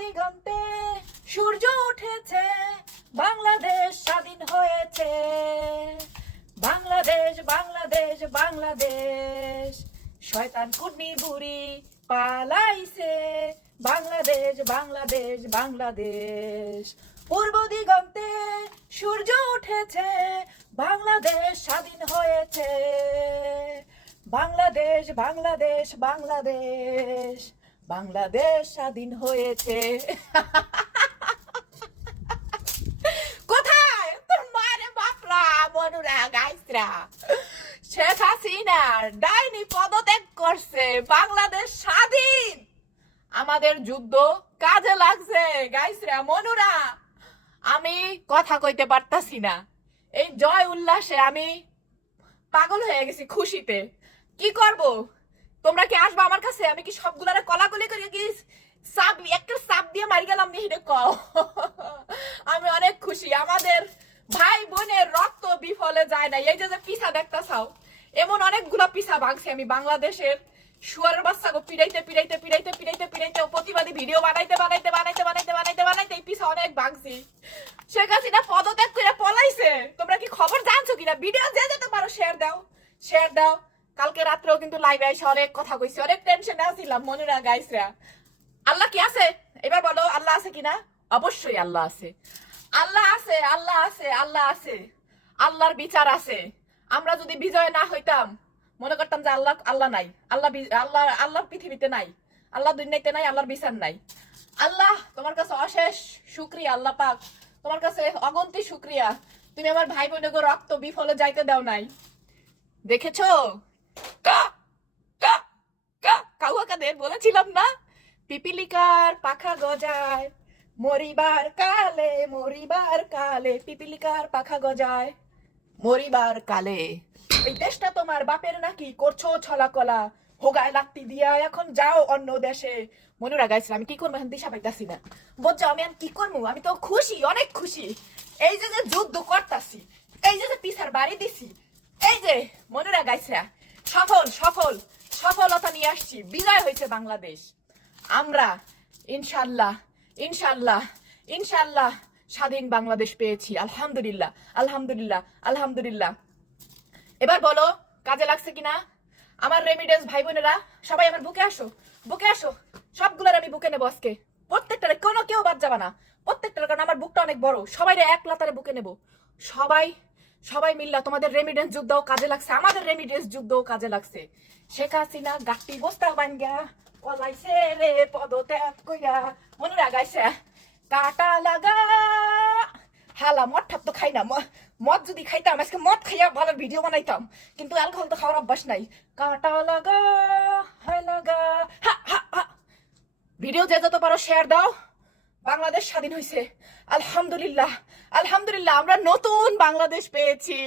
দিগন্তে সূর্য উঠেছে, বাংলাদেশ স্বাধীন হয়েছে। বাংলাদেশ বাংলাদেশ বাংলাদেশ, শয়তান কুটনি বুড়ি পালাইছে। বাংলাদেশ বাংলাদেশ বাংলাদেশ, পূর্ব দিগন্তে সূর্য উঠেছে, বাংলাদেশ স্বাধীন হয়েছে। বাংলাদেশ বাংলাদেশ বাংলাদেশ বাংলাদেশ স্বাধীন হয়েছে। কোথায়? তোর মারে বাপরা মনুরা গাইসরা। শেখ হাসিনা ডাইনি পদত্যাগ করছে, বাংলাদেশ স্বাধীন। আমাদের যুদ্ধ কাজে লাগছে, গাইসরা মনুরা আমি কথা কইতে পারতাছি না। এই জয় উল্লাসে আমি পাগল হয়ে গেছি খুশিতে। কি করব? তোমরা কি আসবে আমার কাছে? আমি কি সবগুলারে কলাকলি করে কি সাপ একটা সাপ দিয়ে মারি গেলাম নিহিনে কও। আমি অনেক খুশি। আমাদের ভাই বোনের রক্ত বিফলে যায় না এই যে পিসা দেখতাছাও, এমন অনেকগুলা পিসা ভাঙছি। আমি বাংলাদেশের শুয়ারের বাচ্চাকে পিড়াইতে পিড়াইতে পিড়াইতে পিড়াইতে পিড়াইতে প্রতিবাদী ভিডিও বানাইতে বানাইতে বানাইতে বানাইতে বানাইতে বানাইতে পিসা অনেক ভাঙছি। শেখ হাসিনা পদত্যাগ করে পলাইছে। তোমরা কি খবর জানছো কিনা? ভিডিও যে যেতে পারো শেয়ার দাও। শেয়ার দাও। কালকে রাত্রেও কিন্তু লাইভে এসে অনেক কথা কইছি, অনেক টেনশনে আছিলাম মনুরা গাইসরা আল্লাহ কি আছে? এবার বলো, আল্লাহ আছে কিনা? অবশ্যই আল্লাহ আছে। আল্লাহ আছে আল্লাহ আছে আল্লাহ আছে। আল্লাহর বিচার আছে। আমরা যদি বিজয় না হইতাম, মনে করতাম যে আল্লাহ আল্লাহ নাই। আল্লাহ আল্লাহ আল্লাহ পৃথিবীতে নাই। আল্লাহ দুনিয়াতে নাই, আল্লাহর বিচার নাই। আল্লাহ, তোমার কাছে অশেষ শুক্রিয়া, আল্লাহ পাক। তোমার কাছে অগন্তি শুক্রিয়া। তুমি আমার ভাই বোনকে রক্ত বিফলে যাইতে দাও নাই। দেখেছ? বলেছিলাম না? পিপিলিকার পাখা গজায়, মরিবার কালে মরিবার কালে, পিপিলিকার পাখা গজায়, মরিবার কালে। ওই দেশটা তোমার বাপের নাকি করছ হোগায় লাত্তি দিয়া এখন যাও অন্য দেশে। মনে রাখাইছিল আমি কি করব এখন দিশা পাইতাছি না। বলছো আমি এখন কি করব? আমি তো খুশি, অনেক খুশি। এই যে যে যুদ্ধ করতাছি, এই যে যে পিসার বাড়ি দিছি, এই যে, মনে রাখাইছে সফল সফল, সফলতা নিয়ে আসছি। বিজয় হয়েছে বাংলাদেশ। আমরা ইনশাল্লাহ ইনশাল্লাহ ইনশাল্লাহ স্বাধীন বাংলাদেশ পেয়েছি। আলহামদুলিল্লাহ আলহামদুলিল্লাহ আলহামদুলিল্লাহ। এবার বলো, কাজে লাগছে কিনা? আমার রেমিডেন্স ভাই বোনেরা সবাই আমার বুকে আসো বুকে আসো। সবগুলোর আমি বুকে নেব আজকে। প্রত্যেকটারে কোনো কেউ বাদ যাবে না। প্রত্যেকটার, কারণ আমার বুকটা অনেক বড়। সবাই এক লাতারে বুকে নেব। সবাই সবাই মিল্লা, তোমাদের রেমিডেন্স যুদ্ধও কাজে লাগছে। আমাদের রেমিডেন্স যুদ্ধও কাজে লাগছে। শেখ হাসিনা গাটি বস্তা বাঙ্গা পলাইছে রে পদত্যাগ কইরা। মনে রাগাইছে, কাটা লাগা, হালা মদ ঠাপ তো খাই না। মদ যদি খাইতাম, আজকে মদ খাইয়া ভালো ভিডিও বানাইতাম। কিন্তু অ্যালকোহল তো খাওয়ার অভ্যাস নাই। কাটা লাগা, হায় লাগা, হা হা হা। ভিডিও যে যত পারো শেয়ার দাও। বাংলাদেশ স্বাধীন হয়েছে আলহামদুলিল্লাহ আলহামদুলিল্লাহ আমরা নতুন বাংলাদেশ পেয়েছি।